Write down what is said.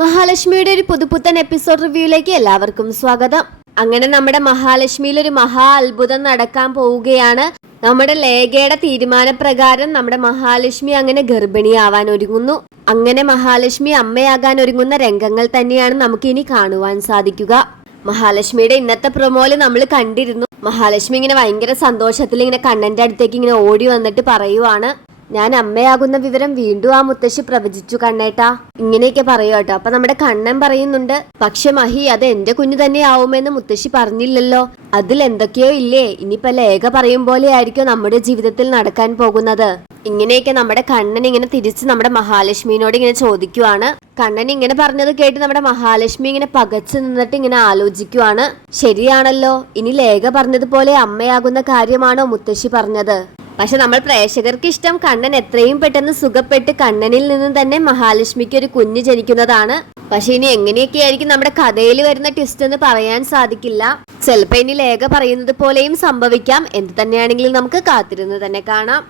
മഹാലക്ഷ്മിയുടെ ഒരു പുതുപുത്തൻ എപ്പിസോഡ് റിവ്യൂയിലേക്ക് എല്ലാവർക്കും സ്വാഗതം. അങ്ങനെ നമ്മുടെ മഹാലക്ഷ്മിയിൽ ഒരു മഹാ അത്ഭുതം നടക്കാൻ പോവുകയാണ്. നമ്മുടെ ലേഖയുടെ തീരുമാനപ്രകാരം നമ്മുടെ മഹാലക്ഷ്മി അങ്ങനെ ഗർഭിണിയാവാൻ ഒരുങ്ങുന്നു. അങ്ങനെ മഹാലക്ഷ്മി അമ്മയാകാൻ ഒരുങ്ങുന്ന രംഗങ്ങൾ തന്നെയാണ് നമുക്ക് ഇനി കാണുവാൻ സാധിക്കുക. മഹാലക്ഷ്മിയുടെ ഇന്നത്തെ പ്രൊമോയിൽ നമ്മൾ കണ്ടിരുന്നു. മഹാലക്ഷ്മി ഇങ്ങനെ ഭയങ്കര സന്തോഷത്തിൽ ഇങ്ങനെ കണ്ണന്റെ അടുത്തേക്ക് ഇങ്ങനെ ഓടി വന്നിട്ട് പറയുവാണ്. ഞാൻ അമ്മയാകുന്ന വിവരം വീണ്ടും ആ മുത്തശ്ശി പ്രവചിച്ചു കണ്ണേട്ടാ. ഇങ്ങനെയൊക്കെ പറയൂ കേട്ടോ. അപ്പൊ നമ്മുടെ കണ്ണൻ പറയുന്നുണ്ട് പക്ഷെ മഹി അത് എന്റെ കുഞ്ഞു തന്നെ ആവുമെന്ന് മുത്തശ്ശി പറഞ്ഞില്ലല്ലോ. അതിൽ എന്തൊക്കെയോ ഇല്ലേ? ഇനിയിപ്പോ ലേഖ പറയും പോലെ ആയിരിക്കും നമ്മുടെ ജീവിതത്തിൽ നടക്കാൻ പോകുന്നത്. ഇങ്ങനെയൊക്കെ നമ്മുടെ കണ്ണൻ ഇങ്ങനെ തിരിച്ച് നമ്മുടെ മഹാലക്ഷ്മിനോട് ഇങ്ങനെ ചോദിക്കുവാണ്. കണ്ണൻ ഇങ്ങനെ പറഞ്ഞത് കേട്ട് നമ്മുടെ മഹാലക്ഷ്മി ഇങ്ങനെ പകച്ചു നിന്നിട്ട് ഇങ്ങനെ ആലോചിക്കുവാണ്. ശരിയാണല്ലോ. ഇനി ലേഖ പറഞ്ഞതുപോലെ അമ്മയാകുന്ന കാര്യമാണോ മുത്തശ്ശി പറഞ്ഞത്? പക്ഷെ നമ്മൾ പ്രേക്ഷകർക്ക് ഇഷ്ടം കണ്ണൻ എത്രയും പെട്ടെന്ന് സുഖപ്പെട്ട് കണ്ണനിൽ നിന്ന് തന്നെ മഹാലക്ഷ്മിക്ക് ഒരു കുഞ്ഞ് ജനിക്കുന്നതാണ്. പക്ഷെ ഇനി എങ്ങനെയൊക്കെ ആയിരിക്കും നമ്മുടെ കഥയിൽ വരുന്ന ട്വിസ്റ്റ് എന്ന് പറയാൻ സാധിക്കില്ല. ചിലപ്പോ ഇനി ലേഖ പറയുന്നത് പോലെയും സംഭവിക്കാം. എന്ത് തന്നെയാണെങ്കിലും നമുക്ക് കാത്തിരുന്ന് തന്നെ കാണാം.